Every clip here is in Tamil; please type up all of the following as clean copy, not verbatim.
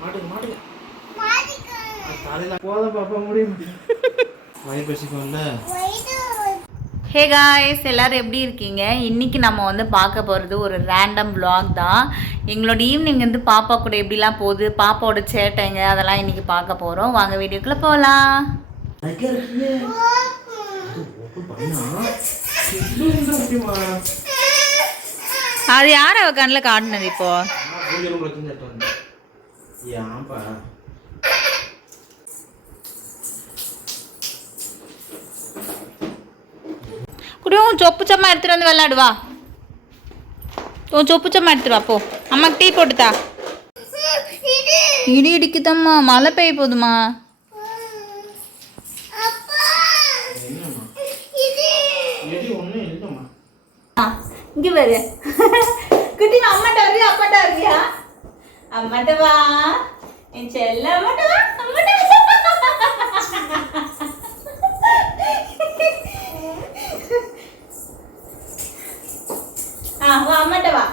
மாட்டுங்க மாட்டுங்க போதும் பாப்பா முடியும் வயிறு பசிக்கும்ல. ஹே காய்ஸ், எல்லோரும் எப்படி இருக்கீங்க? இன்றைக்கி நம்ம வந்து பார்க்க போகிறது ஒரு ரேண்டம் vlog தான். எங்களோட ஈவினிங் வந்து பாப்பா கூட எப்படிலாம் போகுது, பாப்பாவோட சேட்டைங்க அதெல்லாம் இன்றைக்கி பார்க்க போகிறோம். வாங்க வீடியோக்குள்ளே போகலாம். அது யார் அவ கண்ணில் காட்டினது இப்போ? குடியும் சொப்பு சம்மா எடுத்துகிட்டு வந்து விளையாடுவா. உன் சொப்பு சம்மா எடுத்துருவா போ. அம்மாக்கு டீ போட்டுதா. இடி இடிக்குதம்மா, மழை பெய்ய போதுமா? இங்கே பாரு குட்டி, அம்மாட்ட வருவியா அப்பாட்ட வருவியா? அம்மாட்ட வா என் செல்ல, அம்மாட்ட வா அம்மாட்ட வா. வா அம்மாட்ட வா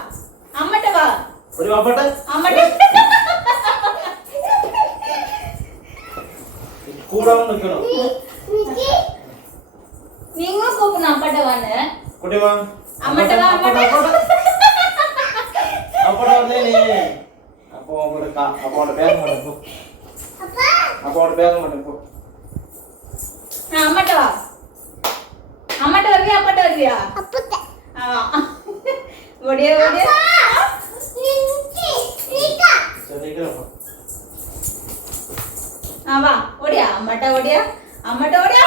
அம்மாட்ட வா அம்மாட்ட கூடாம இருக்கணும். நீங்க கூப்பிடணும் அப்பாட்ட வான்னு. குட்டிமா அம்மாட்ட வா அம்மாட்ட அப்பட வந்து நீ அப்போட பேச மாட்டேன் போ. அப்போட பேச மாட்டேன் போ. அம்மாட்ட வா. அம்மாட்ட வருவியா அப்பாட்ட வருவியா? ஓடியா ஓடியா. வா ஓடியா அம்மாட்ட ஓடியா அம்மாட்ட ஓடியா.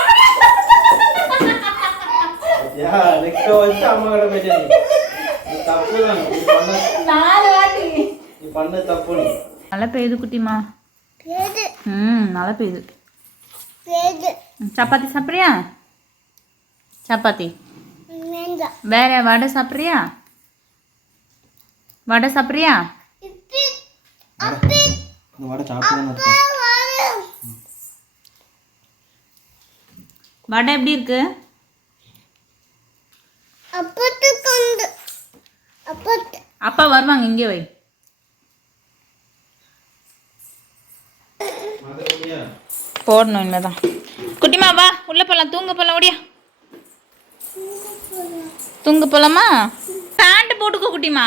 நெக்ஸ்ட் வந்து அம்மா கிட்ட போயிட்டே நீ தப்பு தான் நீ பண்ண. 4 வாட்டி நீ பண்ண தப்பு. நீ மழை பெய்யுது குட்டிமா. மழை பெய்யுது. சப்பாத்தி சாப்பிட்றியா? சப்பாத்தி வேற வடை சாப்பிட்றியா? வடை சாப்பிட்றியா? வடை சாப்பிட்டு தான். வடை எப்படி இருக்கு? அப்பா வருவாங்க, இங்கே வை. போடணும் இனிமேதான். குட்டிமா வா உள்ள போலாம், தூங்க போலாம். ஓடியா தூங்க போலாமா? பேண்ட் போட்டுக்கோ குட்டிமா.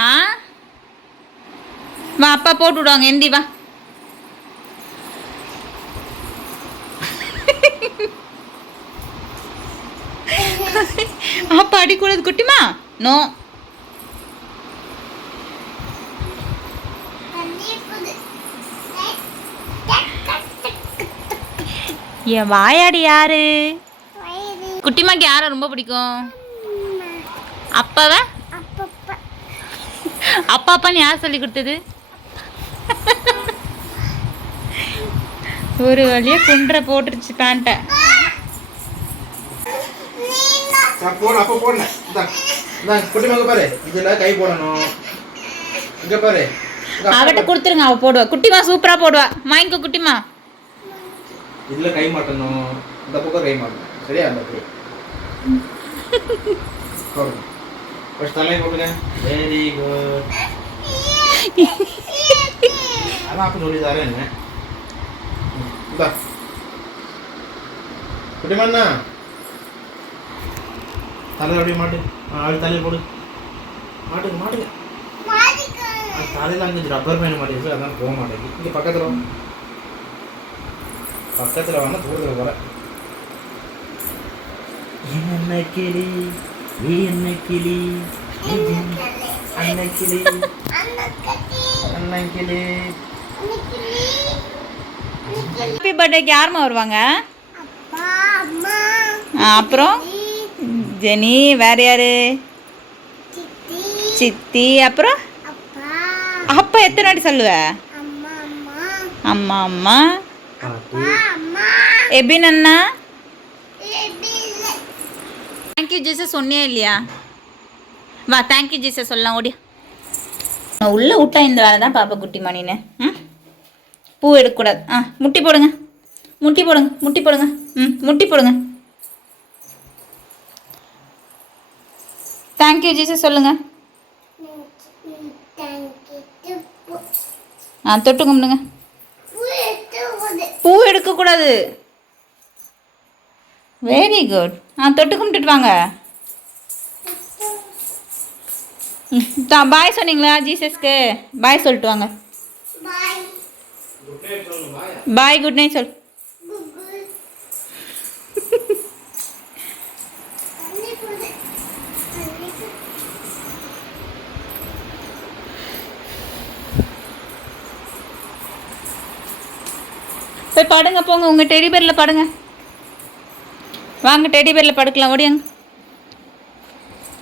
வா அப்பா போட்டு விடுவாங்க, எந்தி வா. அப்பா அடிக்கூடாது குட்டிமா. நோ. என் வாயாடி யாரு? குட்டிமாக்கு யாரை ரொம்ப பிடிக்கும்? அப்பாவ? அப்பா அப்பான்னு யார் சொல்லி கொடுத்தது? ஒரு வழியா குன்ற போட்டுருச்சு பேண்ட்டை. அப்ப போடல. குட்டிமாக்கு பாரு, இதுல கை போடணும். இங்க பாரு, அவட்ட கொடுத்துருங்க, அவ போடுவா. குட்டிமா சூப்பரா போடுவா, வாங்கிக்கோ குட்டிமா. இதுல கை மாட்டணும், இந்த பக்கம் கை மாட்டணும். சரியா? அந்த கை போடுங்க. ஃபர்ஸ்ட் தலையை போடுங்க. Very good. அதான் அப்ப சொல்லி தரேன். என்ன இந்த குட்டிமண்ணா தலை அப்படியே மாட்டு. அப்படி தலையை போடு. மாட்டுங்க மாட்டுங்க. தலையில் அங்கே ரப்பர் பேண்ட் மாட்டேங்குது, அதான் போக மாட்டேங்குது. இங்கே பக்கத்தில் வேணா தூரத்தில் போகிற. என்ன கிளி என்ன கிளி அன்னை கிளி அன்னை கிளி. ஹாப்பி பர்த்டேக்கு யாருமா வருவாங்க? அப்புறம் ஜெனி, வேற யாரு? சித்தி. அப்புறம் அப்பா எத்தனை வாட்டி சொல்லுவ? அம்மா அம்மா. எபின் அண்ணா. தேங்க்யூ ஜீசஸ் சொன்னியா இல்லையா? வா தேங்க்யூ ஜீசஸ் சொல்லலாம். ஓடியா உள்ளே விட்டா இந்த வேலை தான் பாப்பா குட்டி மணின்னு. பூ எடுக்கக்கூடாது. முட்டி போடுங்க முட்டி போடுங்க முட்டி போடுங்க. முட்டி போடுங்க. தேங்க்யூ ஜீசஸ் சொல்லுங்கள். தொட்டு கும்பிடுங்க. பூ எடுக்கக்கூடாது. Very good. தொட்டு கும்பிட்டுட்டு வாங்க. பாய் சொன்னீங்களா ஜீசஸ்க்கு? பாய் சொல்லிட்டு வாங்க. பாய் குட் நைட் சொல். போய் படுங்க போங்க, உங்கள் டெடி பேரில் படுங்க. வாங்க டெடி பேரில் படுக்கலாம், ஓடியாங்க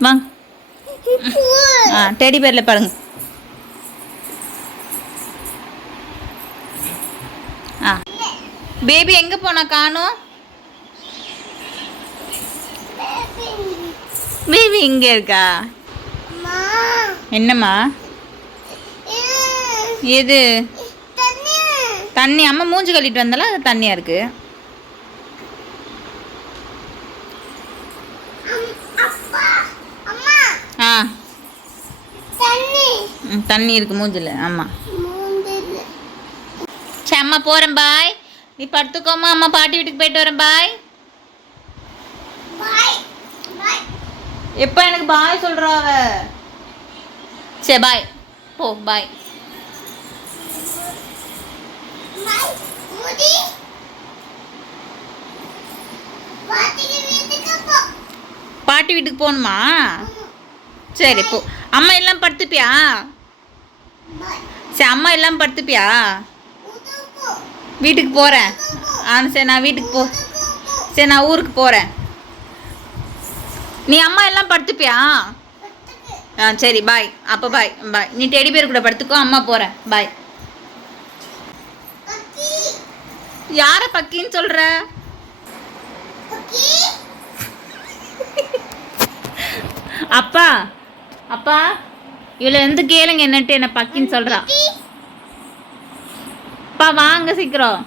வாங்க. டெடி பேரில் படுங்க. பேபி எங்கே போனா காணோம்? பேபி இங்கே இருக்கா? என்னம்மா? எது தண்ணி? அம்மா மூஞ்சி கழிட்டு வந்தாலும் அது தண்ணியாக இருக்கு. தண்ணி இருக்கு மூஞ்சில். ஆமாம் சரி அம்மா போகிறேன் பாய். நீ படுத்துக்கோமா, அம்மா பாட்டி வீட்டுக்கு போயிட்டு வரேன் பாய். எப்போ எனக்கு பாய் சொல்கிறா அவ? சரி பாய் போ பாய். பாட்டி வீட்டுக்கு போகணுமா? சரி போ. அம்மா எல்லாம் படுத்துப்பியா? சரி அம்மா எல்லாம் படுத்துப்பியா? வீட்டுக்கு போகிறேன். சரி நான் வீட்டுக்கு போ. சரி நான் ஊருக்கு போகிறேன். நீ அம்மா எல்லாம் படுத்துப்பியா? சரி பாய். அப்போ பாய் பாய். நீ டெடி பேர் கூட படுத்துக்கோ, அம்மா போகிறேன் பாய். யாரை பக்கின்னு சொல்கிற? அப்பா அப்பா இவ்வளோ எந்த கேளுங்க என்னட்டு என்ன பக்கின்னு சொல்கிறா. அப்பா வாங்க சீக்கிரம்.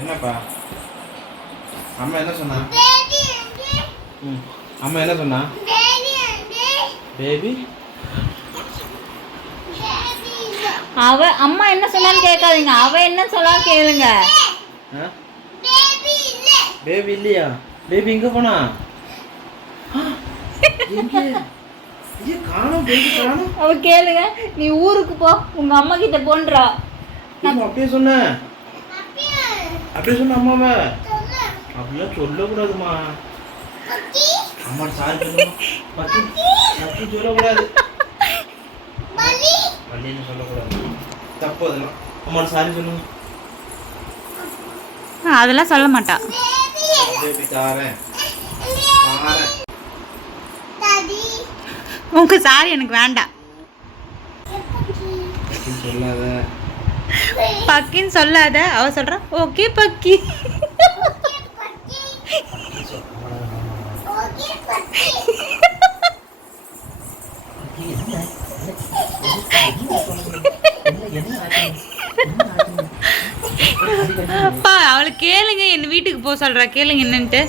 என்னப்பா அம்மா என்ன சொன்னா? அம்மா என்ன சொன்னா? பேபி அவ அம்மா என்ன சொன்னாலும் கேட்காதீங்க. அவ என்ன சொன்னாலும் கேளுங்க. பேபி இல்லையா? பேபி எங்க போனா? அவ கேளுங்க. நீ ஊருக்கு போ, உங்க அம்மா கிட்ட போன்றா. அப்படியே சொன்ன அம்மாவை அப்படிலாம் சொல்லக்கூடாதுமா. அம்மா சாரி சொல்லக்கூடாது. வள்ளின்னு சொல்லக்கூடாது, தப்பு அதெல்லாம். அம்மா சாரி சொல்லுங்க. அதெல்லாம் சொல்ல மாட்டா. உங்க சாரி எனக்கு வேண்டாம். சொல்லாத பக்கின்னு சொல்லாத. அவ சொல்றா ஓகே பக்கி. அப்பா அவளை கேளுங்க. என்ன வீட்டுக்கு போக சொல்றா, கேளுங்க என்னன்ட்டு.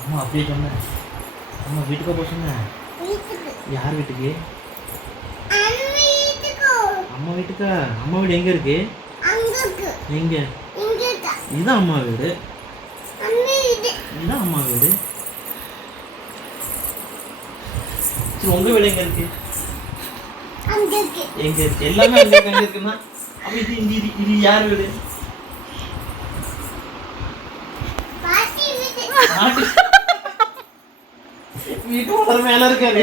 அம்மா அப்படியே சொன்னேன். அம்மா வீட்டுக்கு போக சொன்னேன். யார் வீட்டுக்கு? அம்மா வீட்டுக்கா? அம்மா வீடு எங்க இருக்கு? எங்க? இதுதான் அம்மா வீடு. இதுதான் அம்மா வீடு. சரி உங்க வீடு எங்க இருக்கு? எங்க இருக்கு? எல்லாமே அங்க எங்க இருக்குன்னா அப்ப இது யார் வீடு? வீட்டு ஓனர் மேல இருக்காரு.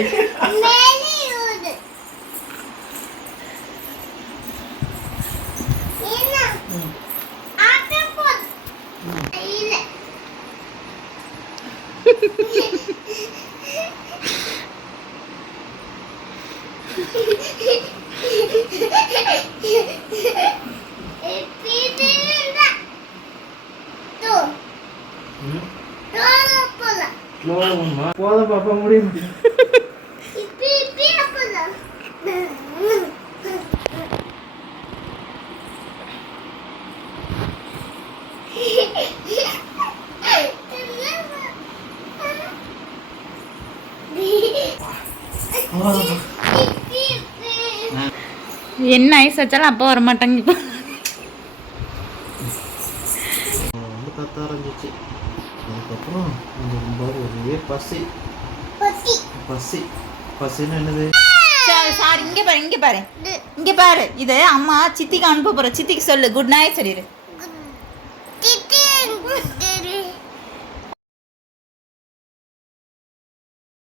போதும் பாப்பா முடியும். என்ன ஐஸ் வச்சாலும் அப்போ வர மாட்டாங்க இப்போ. வந்து கத்த ஆரம்பிச்சு. அதுக்கப்புறம் ரொம்ப ஒரே பசி. பசி பசின்னு என்னது? சாரி, இங்கே பாரு, இங்கே பாரு, இங்கே பாரு. இது அம்மா சித்திக்கு அனுப்ப போகிற. சித்திக்கு சொல்லு குட் நைட் சொல்லிடு.